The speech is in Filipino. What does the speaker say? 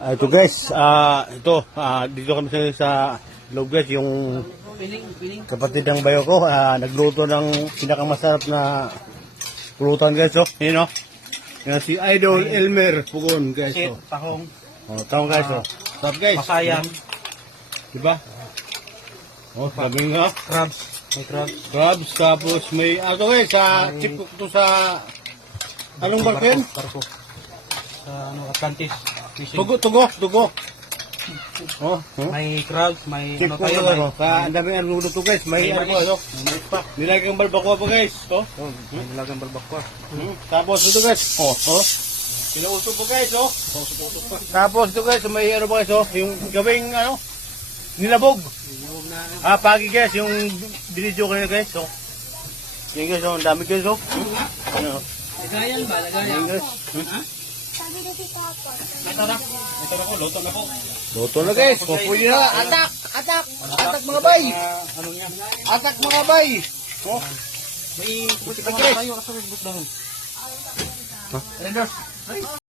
Ito guys, dito kami sa loob guys, yung kapatid ng bayo ko, nagluto ng pinakamasarap na pulutan guys, oh. Yun, oh. Yan si Idol Elmer Pugon guys, oh. Tahong. Oh, tahong guys, oh. Sarap guys. Masayang. Diba? Oh, sabi nga. Crabs. May crabs. Crabs, tapos may, guys, chip cook to sa, anong barko yun? Barko. Sa Atlantis. Fishing. Tugo. Oh, May crabs, may chip cook to, ang dami ang luto to guys, may ano, nilagay ang balbakwa pa guys, oh. May nilagang balbakwa. Tapos ito guys, oh. Pinuusok po guys, oh. Tapos ito guys, may ano pa guys, oh, yung gawing ano, nilabog. Pagi guys, yung binidyo ko na guys, oh. Yan guys, oh, ang dami guys, oh. Ano? Lagayan ba? Lagayan. Yan guys. Sabi na si Papa. Ito na ko. Luto na ko. Luto na guys, pupunin na. Atak mga bay. Ano niya? Atak mga bay. Oh. May puti pa Okay. tayo kasi nagbut dahon. Renders.